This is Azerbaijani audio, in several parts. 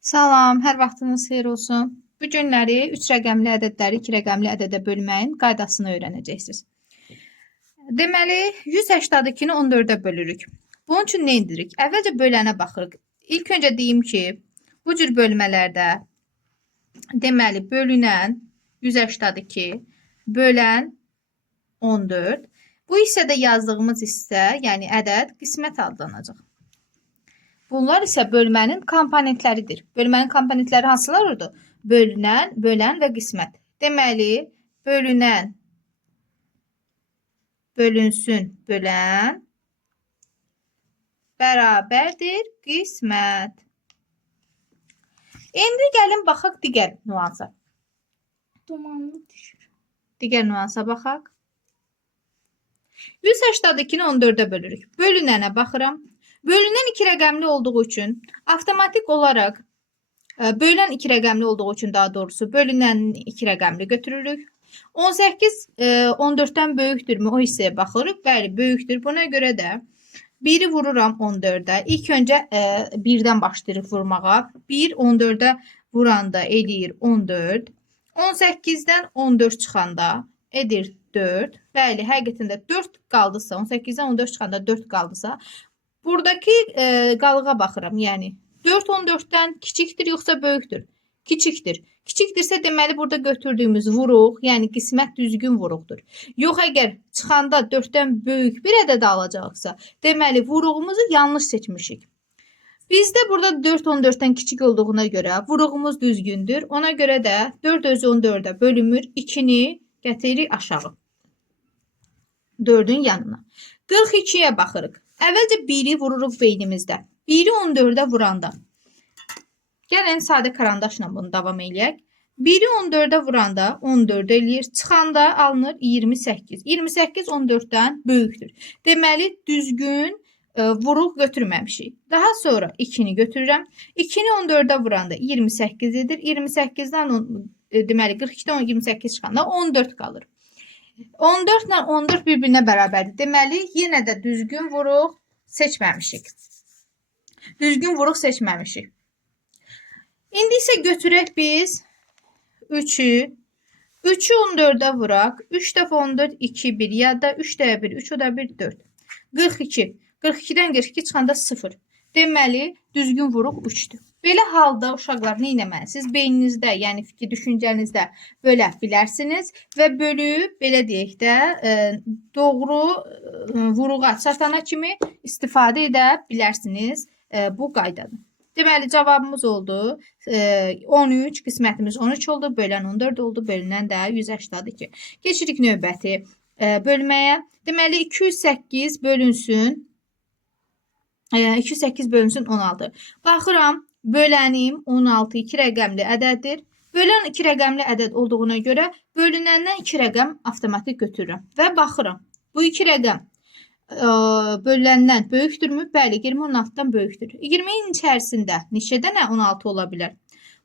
Salam, hər vaxtınız xeyir olsun. Bu günləri 3 rəqəmli ədədləri 2 rəqəmli ədədə bölməyin qaydasını öyrənəcəksiniz. Deməli, 182-ni 14-ə bölürük. Bunun üçün nə edirik? Əvvəlcə bölənə baxırıq. İlk öncə deyim ki, bu cür bölmələrdə deməli bölünən 182, bölən 14. Bu hissədə yazdığımız hissə, yəni ədəd qismət adlanacaq. Bunlar isə bölmənin komponentləridir. Bölmənin komponentləri hansılardır? Bölünən, bölən və qismət. Deməli, bölünən, bölünsün, bölən bərabərdir qismət. İndi gəlin baxaq digər nüansa. Dumanlı düşür. Digər nüansa baxaq. 182-ni 14-ə bölürük. Bölünənə baxıram. Bölünən 2 rəqəmli olduğu üçün avtomatik olaraq bölünən 2 rəqəmli olduğu üçün daha doğrusu bölünən 2 rəqəmli götürürük. 18 14-dən böyükdürmü? O hissəyə baxırıq. Bəli, böyükdür. Buna görə də 1-i vururam 14-ə. İlk öncə 1-dən başlayırıq vurmağa. 1 14-ə vuranda eləyir 14. 18-dən 14 çıxanda edir 4. Bəli, həqiqətən də 4 qaldısa, 18-dən 14 çıxanda 4 qaldısa, buradakı qalığa baxıram. Yəni 4 14-dən kiçikdir yoxsa böyükdür? Kiçikdir. Kiçikdirsə deməli burada götürdüyümüz vuruq, yəni qismət düzgün vuruqdur. Yox, əgər çıxanda 4-dən böyük bir ədəd alacaqsa, deməli vuruğumuzu yanlış seçmişik. Bizdə burada 4 14-dən kiçik olduğuna görə vuruğumuz düzgündür. Ona görə də 4 özü 14-ə bölünmür. 2-ni gətiririk aşağı. 4-ün yanına. 42-yə baxırıq. Əvvəlcə 1-i vururuq beynimizdə. 1-i 14-ə vuranda. Gəlin sadə karandaşla bunu davam eləyək. 1-i 14-ə vuranda 14 eləyir. Çıxanda alınır 28. 28 14-dən böyükdür. Deməli düzgün vuruq götürməmişik. Daha sonra 2-ni götürürəm. 2-ni 14-ə vuranda 28 edir. 28-dən deməli 42-dən 28 çıxanda 14 qalır. 14 ilə 14 bir-birinə bərabərdir. Deməli, yenə də düzgün vuruq seçməmişik. Düzgün vuruq seçməmişik. İndi isə götürək biz 3-ü. 3-ü 14-ə vuraq. 3 dəfə 14, 2, 1. Ya da 3 dəfə 1, 3 o da 1, 4. 42. 42-dən 42 çıxanda 0. Deməli, düzgün vuruq 3-dür. Belə halda uşaqlar nə etməlisiniz? Beyninizdə, yəni fikir düşüncənizdə bölə bilərsiniz və bölüb, belə deyək də, doğru vuruğa çatana kimi istifadə edə bilərsiniz bu qaydadan. Deməli, cavabımız oldu 13, qismətimiz 13 oldu, bölən 14 oldu, bölünən də 182. Keçirik növbəti bölməyə. Deməli, 208 bölünsün 208 bölünsün 16. Baxıram, bölənim 16 2 rəqəmli ədəddir. Bölən 2 rəqəmli ədəd olduğuna görə bölünəndən 2 rəqəm avtomatik götürürəm və baxıram. Bu 2 rəqəm bölüləndən böyükdürmü? Bəli, 20 16-dan böyükdür. 20-nin içərisində neçə dənə 16 ola bilər?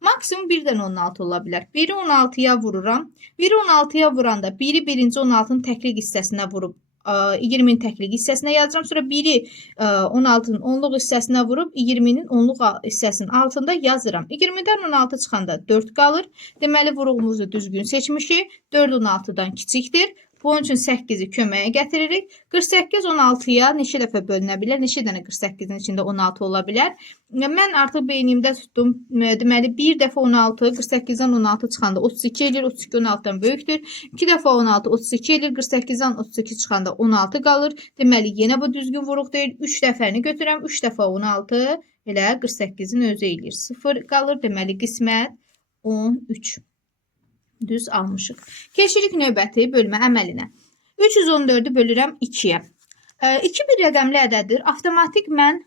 Maksimum 1 dənə 16 ola bilər. 1-i 16-ya vururam. 1-i 16-ya vuranda 1-i birinci 16-nın təklik hissəsinə vurub 20-nin təklik hissəsinə yazacağım. Sonra 1-i 16-nın onluq hissəsinə vurub 20-nin onluq hissəsinin altında yazıram. 20-dən 16 çıxanda 4 qalır. Deməli, vuruğumuzu düzgün seçmişik. 4 16-dan kiçikdir. Bunun üçün 8-i köməyə gətiririk. 48 16-ya neçə dəfə bölünə bilər? Neçə dənə 48-in içində 16 ola bilər? Mən artıq beynimdə tutdum. Deməli, 1 dəfə 16, 48-dən 16 çıxanda 32 edir. 32 16-dan böyükdür. 2 dəfə 16, 32 edir. 48-dən 32 çıxanda 16 qalır. Deməli, yenə bu düzgün vuruq deyil. 3 dəfəni götürəm. 3 dəfə 16 elə 48-in özü eləyir. 0 qalır. Deməli, qismət 13. Düz almışıq. Keçirik növbəti bölmə əməlinə. 314-ü bölürəm 2-yə. 2 bir rəqəmli ədəddir. Avtomatik mən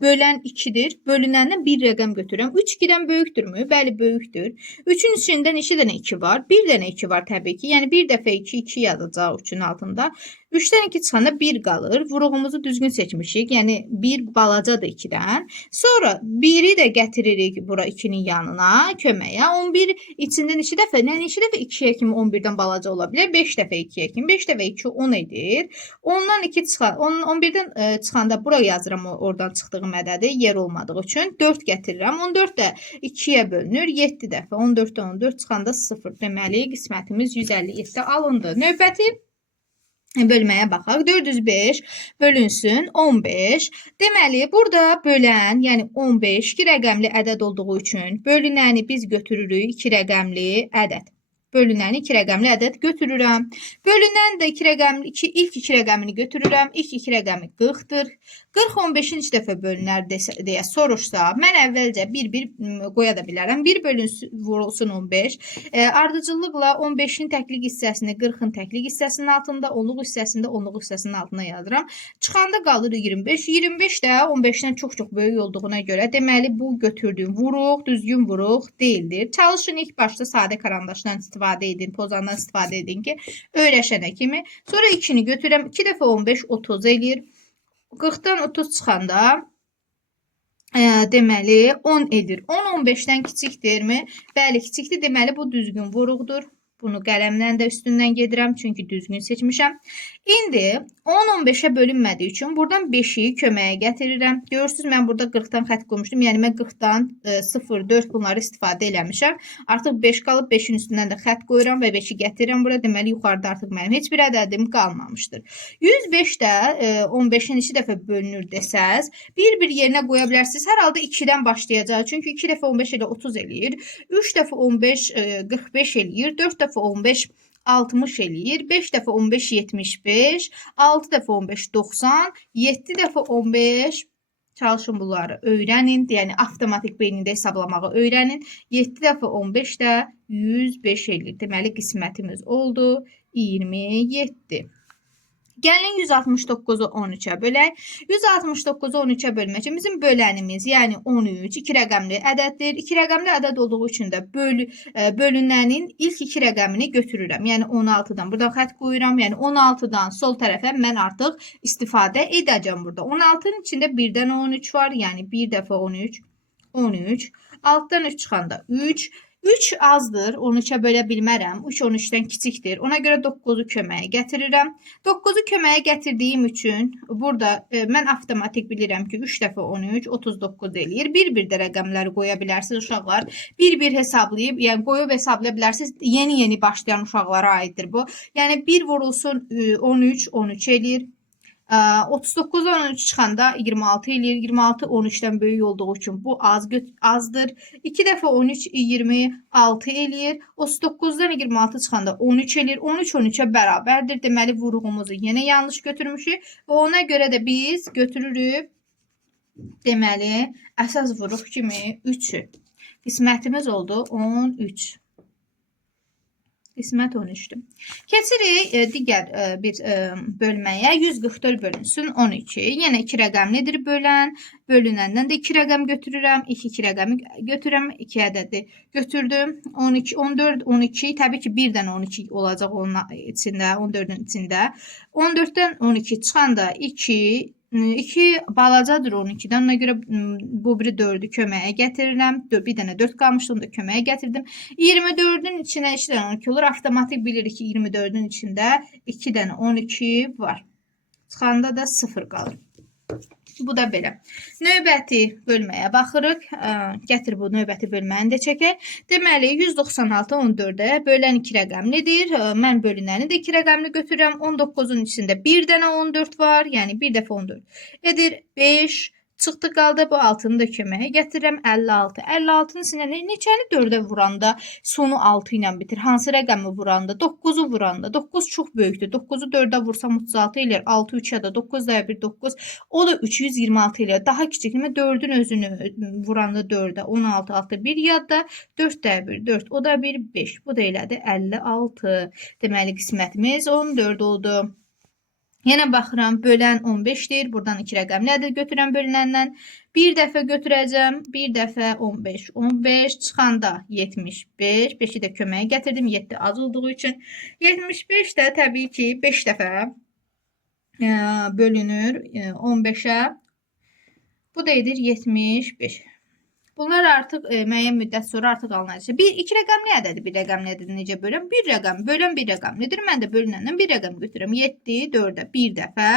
bölən 2-dir. Bölünəndən 1 rəqəm götürürəm. 3 2-dən böyükdürmü? Bəli, böyükdür. 3-ün içində neçə dənə 2 var? 1 dənə 2 var təbii ki. Yəni 1 dəfə 2, 2 yazacaq 3-ün altında. 3-dən 2 çıxanda 1 qalır. Vuruğumuzu düzgün seçmişik. Yəni 1 balacadır 2-dən. Sonra 1-i də gətiririk bura 2-nin yanına, köməyə. 11 içindən 2 dəfə, yəni 2 dəfə 2-yə kimi 11-dən balaca ola bilər. 5 dəfə 2-yə kimi. 5 dəfə 2 10 edir. 10-dan 2 çıxar. 11-dən çıxanda bura yazıram oradan çıxdığım ədədi yer olmadığı üçün 4 gətirirəm. 14 də 2-yə bölünür. 7 dəfə 14-dən 14 çıxanda 0. Deməli qismətimiz 157 alındı. Növbəti bölməyə baxaq. 405 bölünsün 15. Deməli, burada bölən, yəni 15 2 rəqəmli ədəd olduğu üçün bölünəni biz götürürük 2 rəqəmli ədəd. Bölünəni 2 rəqəmli ədəd götürürəm. Bölünən də 2 rəqəmli ilk 2 rəqəmini götürürəm. İlk 2 rəqəmi 40-dır. 40 15-in 3 dəfə bölünər deyə soruşsa, mən əvvəlcə 1 qoya da bilərəm. 1 bölünsün vurulsun 15. Ardıcıllıqla 15-in təklik hissəsini 40-ın təklik hissəsinin altında, onluq hissəsində onluq hissəsinin altına yazıram. Çıxanda qalır 25. 25 də 15-dən çox böyük olduğuna görə deməli bu götürdüyüm vuruq düzgün vuruq deyildir. Çalışın ilk başda sadə karandaşdan istifadə edin, pozandan istifadə edin ki, öyrəşənə kimi. Sonra 2-ni götürürəm. 2 dəfə 15 30 eləyir. 40-dan 30 çıxanda deməli 10 edir. 10 15-dən kiçikdirmi? Bəli, kiçikdir. Deməli bu düzgün vuruqdur. Bunu qələmlə də üstündən gedirəm, çünki düzgün seçmişəm. İndi 10 15-ə bölünmədiyi üçün buradan 5-i köməyə gətirirəm. Görürsünüz, mən burada 40-dan xətt qoymuşdum. Yəni mən 40-dan 0, 4 bunları istifadə eləmişəm. Artıq 5 qalıb, 5-in üstündən də xətt qoyuram və 5-i gətirirəm bura. Deməli, yuxarıda artıq mənim heç bir ədədim qalmamışdır. 105 də 15-in 2 dəfə bölünür desəz, bir yerinə qoya bilərsiniz. Hər halda 2-dən başlayacaq. Çünki 2 dəfə 15 elə 30 eləyir. 3 dəfə 15 45 eləyir. 4 dəfə 15 60 eləyir. 5 dəfə 15 75, 6 dəfə 15 90, 7 dəfə 15 çalışın bunları öyrənin. Yəni avtomatik beynində hesablamağı öyrənin. 7 dəfə 15 də 105 eləyir. Deməli qismətimiz oldu 27. Gəlin 169-u 13-ə bölək. 169-u 13-ə bölmək üçün bizim bölənimiz, yəni 13 2 rəqəmli ədəddir. 2 rəqəmli ədəd olduğu üçün də bölünənin ilk 2 rəqəmini götürürəm. Yəni 16-dan buradan xətt qoyuram. Yəni 16-dan sol tərəfə mən artıq istifadə edəcəm burada. 16-nın içində 1-dən 13 var. Yəni 1 dəfə 13 13. Altdan 3 çıxanda 3. 3 azdır, 13-ə bölə bilmərəm. 3 13-dən kiçikdir. Ona görə 9-u köməyə gətirirəm. 9-u köməyə gətirdiyim üçün burada mən avtomatik bilirəm ki, 3 dəfə 13 39 eləyir. Bir də rəqəmləri qoya bilərsiniz uşaqlar. Bir hesablayıb, yəni qoyub hesablaya bilərsiniz. Yeni başlayan uşaqlara aiddir bu. Yəni 1 vurulsun 13 13 eləyir. 39-dan 13 çıxanda 26 eləyir. 26 13-dən böyük olduğu üçün bu azdır. 2 dəfə 13 26 eləyir. 39-dan 26 çıxanda 13 eləyir. 13 13-ə bərabərdir. Deməli vuruğumuzu yenə yanlış götürmüşük və ona görə də biz götürürük deməli əsas vuruq kimi 3-ü. Qismətimiz oldu 13. Qismət 13-dür. Keçirik digər bir bölməyə. 144 bölünsün 12. Yenə 2 rəqəmlidir bölən. Bölünəndən də 2 rəqəm götürürəm. İlk 2 rəqəmi götürürəm. 2 ədədi götürdüm. 12, 14, 12. Təbii ki, 1-dən 12 olacaq onun içində, 14-ün içində. 14-dən 12 çıxanda 2 balacadır 12-dən. Ona görə bu biri 4-ü köməyə gətirirəm. Bir dənə 4 qalmışdı, onu da köməyə gətirdim. 24-ün içinə 2 dənə 12 olur. Avtomatik bilirik ki, 24-ün içində 2 dənə 12 var. Çıxanda da 0 qalır. Bu da belə. Növbəti bölməyə baxırıq. Gətir bu növbəti bölməni də çəkək. Deməli, 196 14-ə bölən 2 rəqəmlidir. Mən bölünəni də 2 rəqəmli götürürəm. 19-un içində 1 dənə 14 var. Yəni 1 dəfə 14 edir 5. Çıxdı qaldı, bu altını da köməyə gətirirəm. 56. 56-nın içində neçəni 4-ə vuranda sonu 6 ilə bitir. Hansı rəqəmi vuranda? 9-u vuranda. 9 çox böyükdür. 9-u 4-ə vursam 36 eləyir. 6 3-ə də 9 da 1 9. O da 326 eləyir. Daha kiçikdir. 4-ün özünü vuranda 4-ə 16 6 1 ya da 4 də 1 4. O da 1 5. Bu da elədi 56. Deməli qismətimiz 14 oldu. Yenə baxıram, bölən 15-dir. Buradan 2 rəqəmli ədəd götürəm bölünəndən. Bir dəfə götürəcəm. Bir dəfə 15. 15 çıxanda 75. 5-i də köməyə gətirdim. 7 az olduğu üçün. 75 də təbii ki 5 dəfə bölünür 15'ə. Bu da edir 75. Bunlar artıq müəyyən müddət sonra artıq alınacaq. Bir iki rəqəmli ədədir, bir rəqəmli ədədi necə böləm? Bir rəqəm bölən bir rəqəm nedir? Mən də bölünəndən bir rəqəm götürürəm. 7 4-ə bir dəfə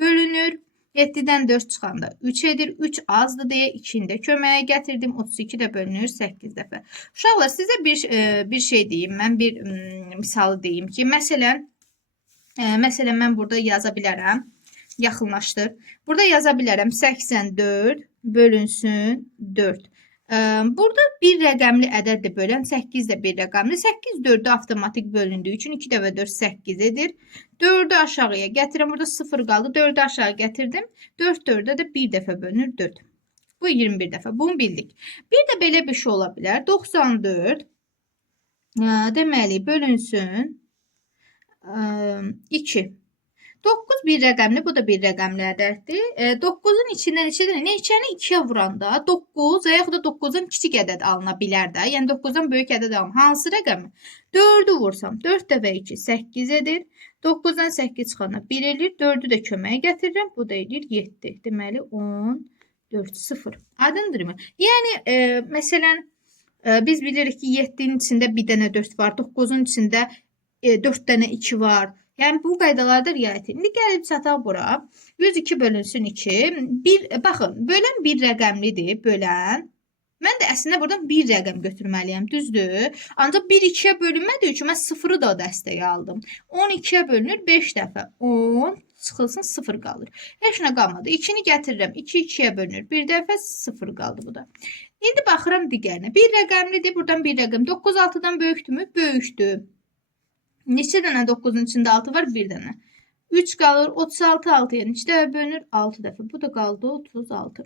bölünür. 7-dən 4 çıxanda 3 edir. 3 azdır deyə 2-ni də köməyə gətirdim. 32 də bölünür 8 dəfə. Uşaqlar sizə bir şey deyim. Mən bir misalı deyim ki, məsələn mən burada yaza bilərəm. Yaxınlaşdır. Burada yaza bilərəm 84 bölünsün 4. Burada bir rəqəmli ədəddir bölən. 8 də bir rəqəmli. 8 4-də avtomatik bölündüyü üçün 2 dəfə 4 8 edir. 4-ü aşağıya gətirəm. Burada 0 qaldı. 4-ü aşağı gətirdim. 4 4-də də bir dəfə bölünür 4. Bu 21 dəfə. Bunu bildik. Bir də belə bir şey ola bilər. 94 deməli bölünsün 2. 9 bir rəqəmli, bu da bir rəqəmli ədəddir. 9-un içindən neçəni 2-yə vuranda 9 və yaxud da 9-dan kiçik ədəd alına bilər də. Yəni 9-dan böyük ədəd alın. Hansı rəqəmi? 4-ü vursam 4 dəfə 2 8 edir. 9-dan 8 çıxanda 1 edir. 4-ü də köməyə gətirirəm. Bu da edir 7. Deməli 14 0. Aydındırmı? Yəni məsələn biz bilirik ki 7-nin içində bir dənə 4 var. 9-un içində 4 dənə 2 var. Yəni bu qaydalarda riayət edin. İndi gəlib çataq bura. 102 bölünsün 2. Baxın, bölən bir rəqəmlidir, bölən. Mən də əslində buradan bir rəqəm götürməliyəm, düzdür? Ancaq 1 2-yə bölünmədiyi üçün mən 0-ı da dəstəyə aldım. 12-yə bölünür 5 dəfə. 10 çıxılsın 0 qalır. Heç nə qalmadı. 2-ni gətirirəm. 2 2-yə bölünür. Bir dəfə 0 qaldı bu da. İndi baxıram digərinə. Bir rəqəmlidir, buradan bir rəqəm. 9 6-dan böyükdürmü? Böyükdür. Neçə dənə 9-un içində 6 var? Bir dənə. 3 qalır. 36 6-ya neçə dəfə bölünür? 6 dəfə. Bu da qaldı 36.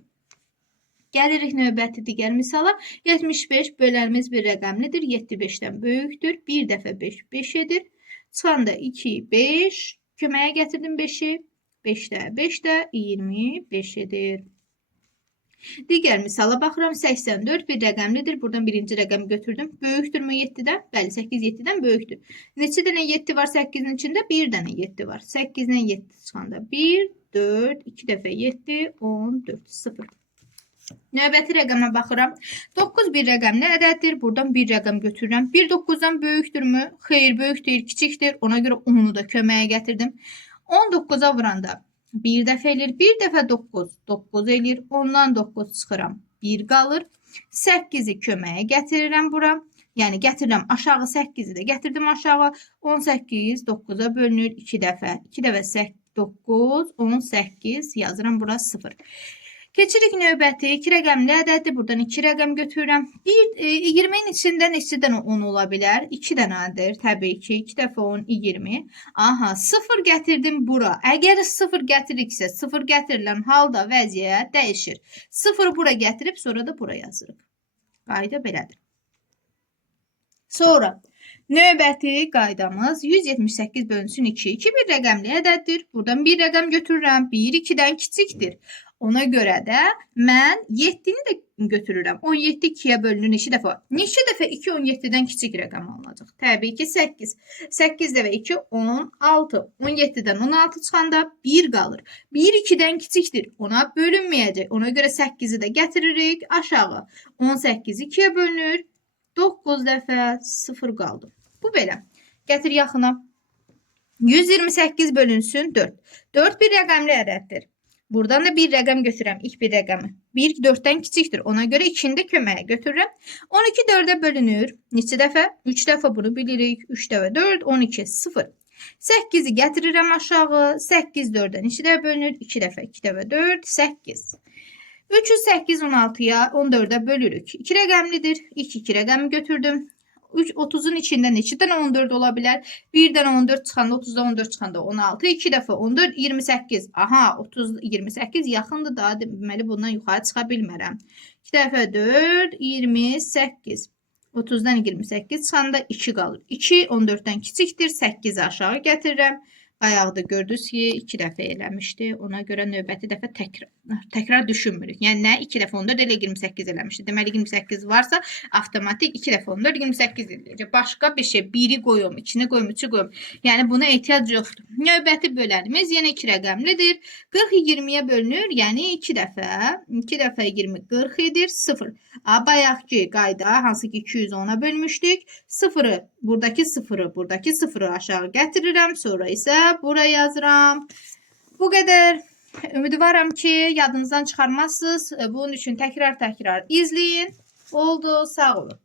Gəlirik növbəti digər misala. 75 bölənimiz bir rəqəmlidir. 75-dən böyükdür. Bir dəfə 5 5 edir. Çıxanda 2 5. Köməyə gətirdim 5-i. 5-də 5-də 25 edir. Digər misala baxıram. 84 bir rəqəmlidir. Buradan birinci rəqəmi götürdüm. Böyükdürmü 7-dən? Bəli, 8 7-dən böyükdür. Neçə dənə 7 var 8-in içində? Bir dənə 7 var. 8-dən 7 çıxanda 1, 4, 2 dəfə 7, 14, 0. Növbəti rəqəmə baxıram. 9 bir rəqəmli ədəddir. Buradan bir rəqəm götürürəm. 1 9-dan böyükdürmü? Xeyr, böyük deyil, kiçikdir. Ona görə 10-u da köməyə gətirdim. 19-a vuranda 1 dəfə eləyir. 1 dəfə 9, 9 eləyir. 10-dan 9 çıxıram. 1 qalır. 8-i köməyə gətirirəm bura. Yəni gətirirəm aşağı 8-i də gətirdim aşağı. 18 9-a bölünür 2 dəfə. 2 dəfə 8 9 18 yazıram bura 0. Keçirik növbəti 2 rəqəmli ədəddir. Buradan 2 rəqəm götürürəm. 20-nin içində neçə dənə 10 ola bilər? 2 dənədir. Təbii ki, 2 dəfə 10 20. Aha, 0 gətirdim bura. Əgər 0 gətiriksə, 0 gətirilən halda vəziyyət dəyişir. 0 bura gətirib sonra da bura yazırıq. Qayda belədir. Sonra növbəti qaydamız 178 bölünsün 2. 2 bir rəqəmli ədəddir. Buradan bir rəqəm götürürəm. 1 2-dən kiçikdir. Ona görə də mən 7-ni də götürürəm. 17 2-yə bölünür neçə dəfə? Neçə dəfə 2 17-dən kiçik rəqəm alınacaq? Təbii ki 8. 8 dəfə 2 16. 17-dən 16 çıxanda 1 qalır. 1 2-dən kiçikdir. Ona bölünməyəcək. Ona görə 8-i də gətiririk aşağı. 18 2-yə bölünür. 9 dəfə 0 qaldı. Bu belə. Gətir yaxına. 128 bölünsün 4. 4 bir rəqəmli ədəddir. Buradan da bir rəqəm götürürəm. İlk bir rəqəmi. 1 4-dən kiçikdir. Ona görə 2-ni də köməyə götürürəm. 12 4-ə bölünür. Neçə dəfə? 3 dəfə bunu bilirik. 3 dəfə 4 12 0. 8-i gətirirəm aşağı. 8 4-dən neçə dəfə bölünür? 2 dəfə 2 dəfə 4 8. 308 16-ya 14-ə bölürük. 2 rəqəmlidir. İlk 2 rəqəmi götürdüm. 30-un içində neçə dənə 14 ola bilər? 1 dənə 14 çıxanda 30-da 14 çıxanda 16, 2 dəfə 14 28. Aha, 30 28 yaxındır da, deməli bundan yuxarı çıxa bilmərəm. 2 dəfə 4 28. 30-dan 28 çıxanda 2 qalır. 2 14-dən kiçikdir, 8-i aşağı gətirirəm. Bayaqda gördünüz ki 2 dəfə eləmişdi. Ona görə növbəti dəfə təkrar düşünmürük. Yəni nə 2 dəfə 14 elə 28 eləmişdi. Deməli 28 varsa avtomatik 2 dəfə 14 28 eləyəcək. Başqa bir şey 1-i qoyum, 2-ni qoyum, 3-ü qoyum. Yəni buna ehtiyac yoxdur. Növbəti bölənimiz yenə 2 rəqəmlidir. 40 20-yə bölünür. Yəni 2 dəfə 20 40 edir. 0. Bayaqki qayda hansı ki 210-a bölmüşdük. 0-ı buradakı 0-ı aşağı gətirirəm. Sonra isə buraya yazıram. Bu qədər. Ümidvaram ki, yadınızdan çıxarmazsınız. Bunun üçün təkrar izləyin. Oldu. Sağ olun.